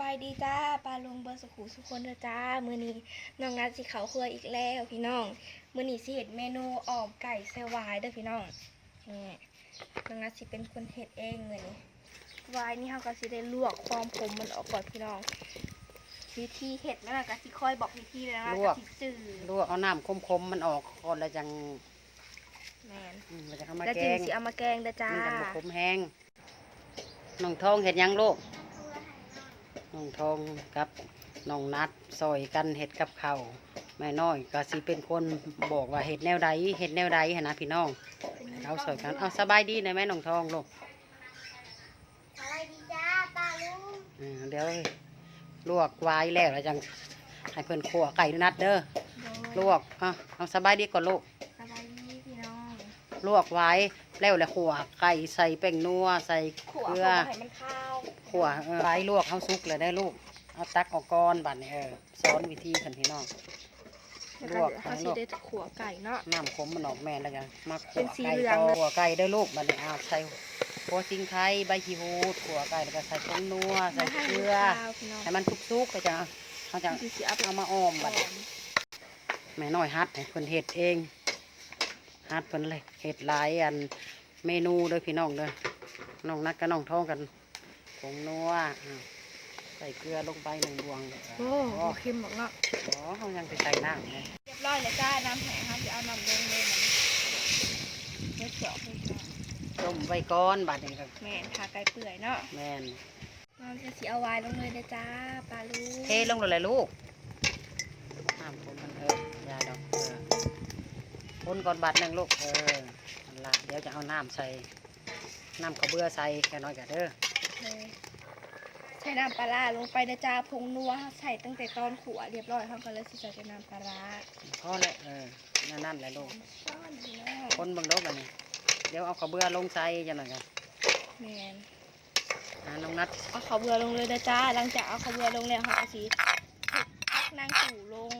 บายดีจ้าปลาลุงเบอร์สุขุสุคนเด้อจ้า มือนี้น้องนัดสิเขาครัวอีกแล้วพี่น้อง มือนี้สิเห็ดเมนูอ่อมไก่เซวายเด้อพี่น้องนี่น้องนัดสิเป็นคนเห็ดเองมือนี้วายนี่เขาก็สิได้ลวกความผมมันออกก่อนพี่น้อง วิธีเห็ดนั่นนะก็สิคอยบอกวิธีเลยนะลวกก็สิจืดลวกเอาน้ำคมๆมันออกก่อนแล้วจังแมนอืมแล้วจะเอามาแล้วแกจึงงสิเอามาแกงเด้อจ้า มันจะบ่ขมแห้งน้องทองเห็ดหยังลูก น้องทองกับน้องนัดซอยกันเห็ดกับข้าวแม่น้อยก็สิเป็นคนบอกว่าเห็ดแนวใดเห็ดแนวใดหนนะพี่น้องเอาซอยกันเอาสบายดีนะแม่น้องทองลูกสบายดีจ้าปลาลุงอืมเดี๋ยวลวกไว้แล้วแล้วจังให้เพิ่นขัวไก่นัดเด้อลวกอะเอาสบายดีก่อนลูกสบายดีพี่น้องลวกไว้แล้วแหละขัวไก่ใส่แป้งนัวใส่ขัวเกลืเขาอบ่ให้มันข้าว ขัวเออไว้ลวกเขาซุกเลยได้ลูกเอาตักออกก้อนบัดนี้เออสอนวิธีกันพี่น้องแล้วลก็วกเดี๋ยวเขาสิได้ขัวไก่เนาะน้ำขมมันออกแม่แล้วกันมาเป็ขัวนสีไก่เหลืองต่อขัวไก่ได้อลูกบัดนี้เอาใส่หัวซิงไทยใบขี้หูดขัวไก่แล้วก็ใส่ผงนัวใส่ไม่ให้เกมันลือข้าวพี่น้องให้มันซุกๆก็จะเขาจะสิสิเอาไปเอามาอ้อมบัดนี้แม่น้อยฮัดให้เพิ่นเฮ็ดเองฮัดเพิ่นเลยเฮ็ดหลายอันเมนูเด้อพี่น้องเด้อน้องนัดกับน้องท้องกัน ผงนัวอ่าใส่เกลือลงไปหนึ่งดวงโอ้บ่เค็มหรอกเนาะอ๋อเขายังไปใส่น้ำไงเรียบร้อยแล้วจ้า น้ำแห้งครับจะเอาน้ำลงเลยมันเฮ็ดเขียวให้จ้าต้มไว้ก้อนบัดนี้ก็แม่นทาไก่เปื่อยเนาะแม่นน้ำจะสิเอาไว้ลงเลยนะจ้าปลาลูกเทลงเลยลูกน้ำผมมันเออยาดอกเออคนก่อนบาดหนึ่งลูกเออนั่นละเดี๋ยวจะเอาน้ำใส่น้ำข้าวเบื่อใส่แค่น้อยกันเด้อ เลยใส่น้ำปลาร้าลงไปนะจ้าผงนัวใส่ตั้งแต่ตอนขัวเรียบร้อยเขาก็เลยสิใส่แต่น้ำปลาร้าพอแล้วเออนั่นนั่นแหละลูกช้อนพี่น้องคนเบังดอกอันนี้เดี๋ยวเอาข้าวเบื่อลงใส่จังหน่อยกันแม่นอ่าน้องนัดเอาข้าวเบื่อลงเลยนะจ้าหลังจากเอาข้าวเบื่อลงแล้วเขาก็สิพักนางถูลง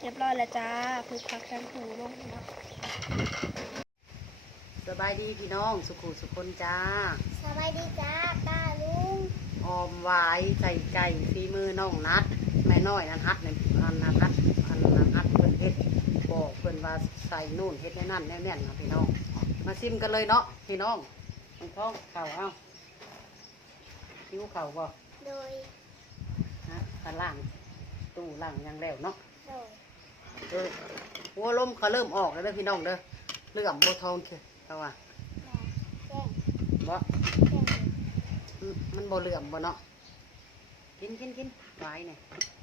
เรียบร้อยแล้วจ้าพึกพักนางถูลงเนาะ สบายดีพี่น้อง สุขุสุคนจ้า สบายดีจ้าป้าลุงออมหวายใส่ไก่ฝีมือน้องนัดแม่น้อยนันฮัดเนี่ยอันนันฮัดอันนันฮัดเพิ่นเฮ็ดบอกเพิ่นว่าใส่นู่นเฮ็ดในนั่นแน่นๆนะพี่น้อง มาซิมกันเลยเนาะพี่น้องน้องท้องเข่าวเอาคิ้วเข่าวบ่โดยฮะข้างล่างตู้ล่างยังแล้วเนาะโดยเออหัวลมเขาเริ่มออกแล้วเด้อพี่น้องเด้อเลื่อมโบทองคือ เขาว่าแจ้งบ่แจ้งอืมมันบ่เหลื่อมบ่เนาะกินกินกินไว้เนี่ย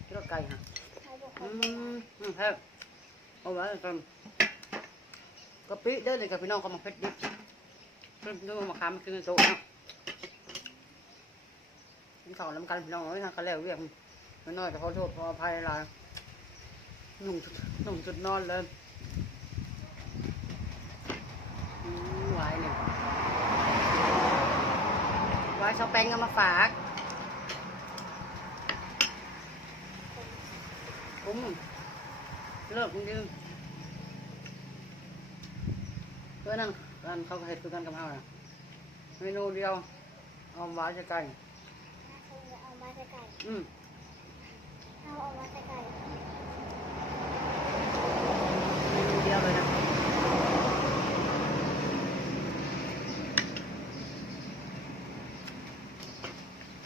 กินรสไก่ฮะใครบอกอืมอืมครับเอาไว้กันกะปิเด้อเลยกับพี่น้องก็มาเพ็ดดิบเพิ่มด้วยมะขามขึ้นในโต๊ะเนาะกินข้าวแล้วกันพี่น้องเอ้ยทางกันแล้วเรียกน้อยๆก็ขอโทษขออภัยหลายหนุ่มจุดหนุ่มจุดนอนเลยอื มไหวเนี่ยไหวชาวแปงเอามาฝากคุ้มเลิกจริงๆเพื่อนนั่นร้านเขาก็เห็ดคือกันกับเขาน่ะเมนูเดียวเอาหวานจะไก่เอามาใส่ไก่อืมเอาเอามาใส่ไก่เมนูเดียวเลยนะ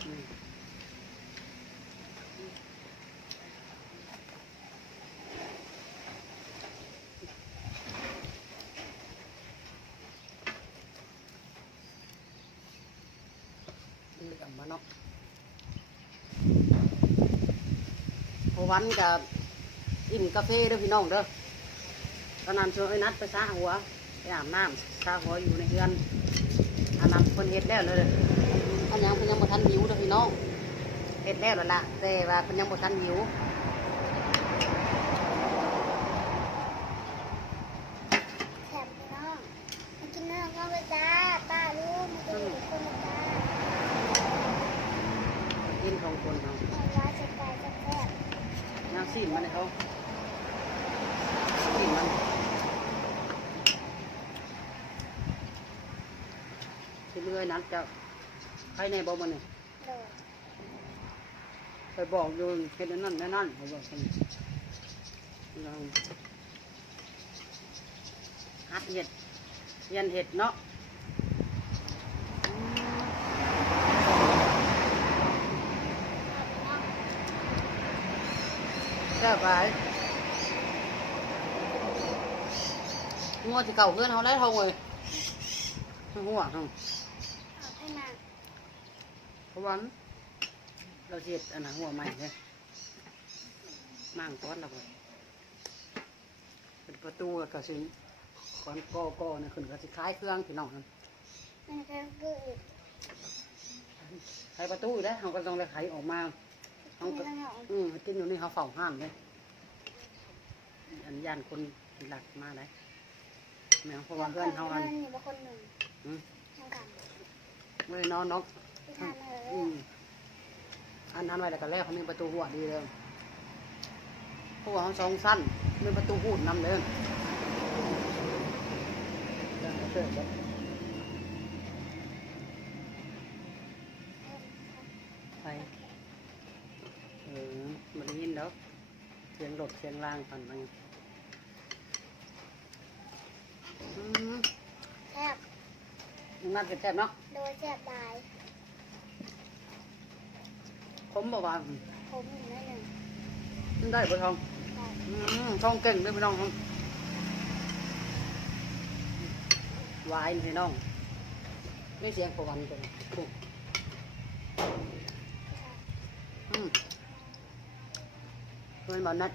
อืมเหลือมมาเนาะพอ วันกับอิ่มกาแฟเด้อพี่น้องเด้อตอนนั้นช่วยไอ้นัดไปซาหัวไปอาบน้ำซาหัวอยู่ในเรือนอันนั้นเพิ่นเฮ็ดแล้วเลยอันยังเพิ่นยังบ่ทันหิวเด้อพี่น้องเฮ็ดแล้วแล้วล่ะแต่ว่าเพิ่นยังบ่ทันหิวแถมพี่น้องมากินเนื้อข้าวเลยจ้าป้าลุงมากินทุกคนเลยจ้ากินของคนเนา น้ำซีมันให้เขาซีมันที่เมื่อยนัดจะใครในบ่มันนี่ยไปบอกอยู่เฮ็ดนนั่นอันนั่นเขาบอกคนลองหัดเห็ดเรียนเห็ดเนาะ แซ่บไปงัวที่เก่าเพื่อนเขาได้ทองเลยหัวทองเอาให้มาเพราะวันเราเห็ดอันนั้นหัวใหม่เลยมั่งก้อนเราก็เป็นประตูแล้วก็สิก้อนก่อก่อเนี่ยขึ้นก็สิคล้ายเครื่องพี่น้องนั่นมันก็คืออีกไขประตูอยู่ได้เขาก็ต้องเลยไขออกมาเขาไม่ก็ต้องเอาอืมกินอยู่นี่เขาเฝ้าห้ามเลย อันยานคนหลักมาเลยแมวเพราะว่าเพื่อนเขาอันเพื่อนอยู่บางคนหนึ่งอืมทำกันเมื่อนอนนกที่ทานเลยอืมอันนั้นไว้แล้วก็แล้วเขามีประตูหัวดีเลยเพราะว่าเขาสองสั้นมีประตูหูดนำเลยเดินก็เติมแล้วไปเออมันได้ยินแล้วเสียงรถเสียงรางปั่นมาอยู่อืม แซ่บ นัดกันแทบเนาะโดยแซ่บหลายผมบอกว่าผมหนึ่งได้หนึ่งมันได้ปะทองได้อืมทองเก่งด้วยพี่น้องทองวายนี่พี่น้องไม่เสียงประวันกันถูกอืมเพื่อนบอลนัด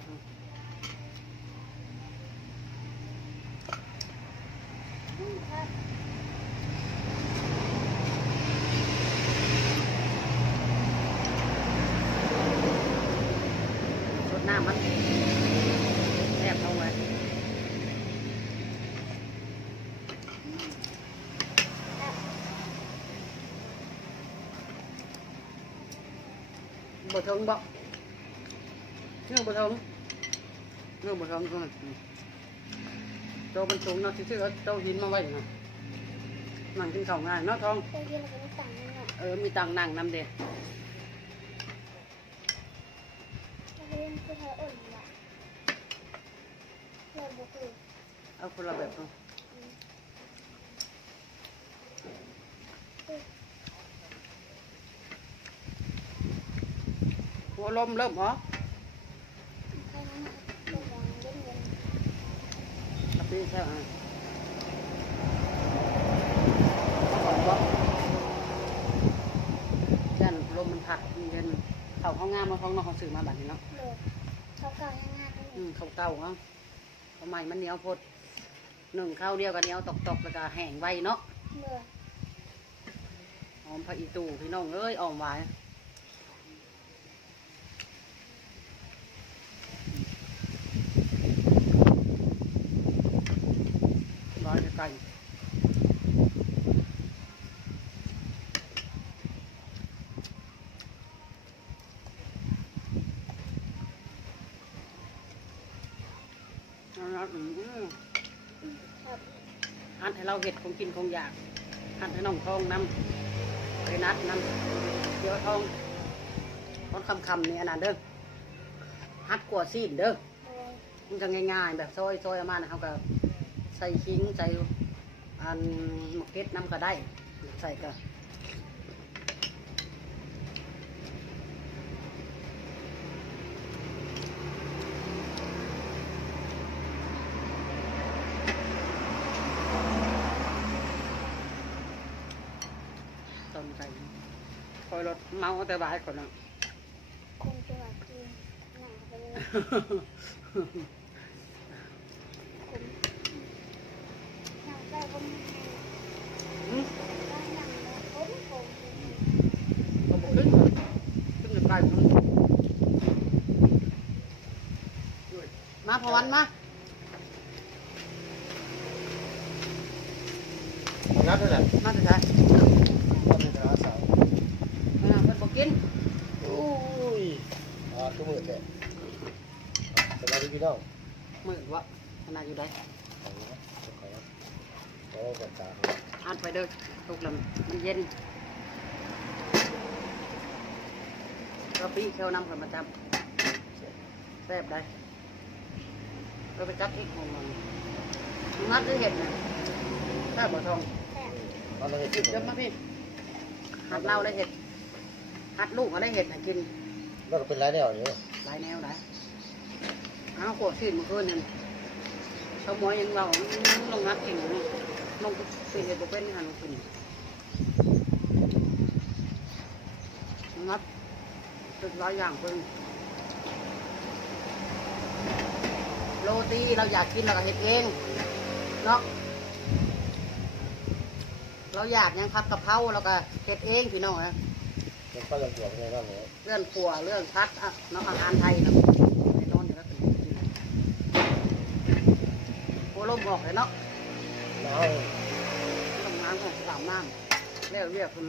อืมครับ รดน้ำมันแอบเอาไว้ ครับ บะทงบ่เนื้อบะทงเนื้อบะทงตรงนั้นโตมันสูงเนาะที่ที่เขาโตหินมาไว้นะนั่งกินข้าวง่ายเนาะทองเพื่อนที่เราเป็นต่างกันเนาะเออ มีตังนั่งนำเด็เราเป็นผู้ชายอ่อนว่ะเราบุกคือเอาคนละแบบเนาะหัว ลมเริ่มเหรอใครนั้นเป็นอย่างเย็นเย็นกับพี่ใช่ไหมก่อนบ่ยันลมมันพัดเย็นเขาเขางามมาท้องน้องเขาซื้อมาแบบนี้เนาะโดดเขาเก่ายังงานนี่อืมเขาเก่าเนาะเขาใหม่มันเหนียวพดหนึ่งข้าวเดียวกันเหนียวตกๆแล้วก็แห้งไวเนาะเมื่อหอมผักอีตูพี่น้องเอ้ยอ่อมหวานร้อย ไกลเอาละอืมครันให้เราเห็ดของกินของอยากอันให้น้องทองน้ำไปนัดน้ำเดี๋ยวทองตอนคำคำนี่อันนั้นเด้อฮัดกัวซีนเด้อมันจะง่ายๆแบบซอยซอยๆเอามานะครับก็ ใส่ขิงใส่อันหมกเก็ดน้ำก็ได้ ใส่ก็ต้นใส่คอยรถเมาแต่บายก่อนนะคงจะแบบคือหนังไปเลยผมหนังไปผม อืม หนังหนังผมผม ก็บอกขึ้นเลยขึ้นจะไกลมันมา พอวันมาเอานัดด้วยแหละมาจะใช่นัดเป็นราสาวเออเพิ่นบอกกินอุ้ยอ่าคือมือแกสบาดีพี่น้องมือวะขนาดอยู่ได้ของนะขอขอก่อนตาอ่านไปเด้อทุกลำมันเย็นกะปิแค่น้ำกันมาจับแซ่บได้ เราไปจับอีกของมันงัดได้เห็ดนะแซ่บบ่ทองแต่เอาเลยหยิบเยอะมาพี่หัดเหล้าได้เห็ดหัดลูกก็ได้เห็ดให้กินแล้วก็เป็นไรแนวอยู่หลายแนวหลายอ้าวโคตรชื่นเมื่อคืนนั่นชาวหมอยยังเราลงนัดเก่งอยู่นี่ลงไปเห็ดบุเป็นหันลงไปนี่นัดเป็นหลายอย่างเป็นโรตีเราอยากกินเราก็เห็ดเองเนาะเราอยากหยังพับกะเพราเราก็เห็ดเองพี่น้องนะมันก็ยังตัวเป็นไงบ้างเนี่ยเรื่องครัวเรื่องพัดอะเนาะอาหารไทยเนาะในนอนอยู่แล้วกันโอ้ลมออกเลยเนาะหนาวทำงานของสามน้ำแล้วเรียกคุณ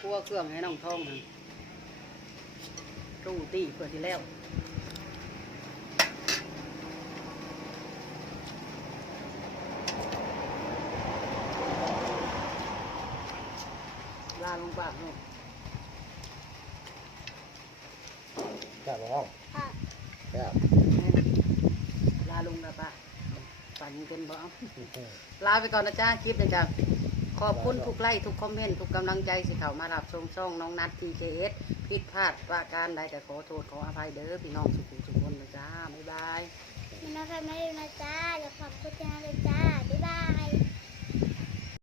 ครัวเครื่องให้น้องท่องนะ ตู้ตีเพื่อที่แล้วลาลงปากเนาะจ้าน้องค่ะแซ่บลาลงแล้วปะฝันเป็นบ่เอาลาไปก่อนนะจ้าคลิปนะจ๊ะขอบคุณทุกไลค์ทุกคอมเมนต์ทุกกำลังใจสิเขามารับชมช่องน้องนัด TKS ผิดพลาดประการใดแต่ขอโทษขออภัยเด้อพี่น้องสุขุมสุขคนนะจ้าบ๊ายบาย มีน้องแฟนไม่ได้นะจ้า อย่าขอบคุณนะเลยจ้า บ๊ายบาย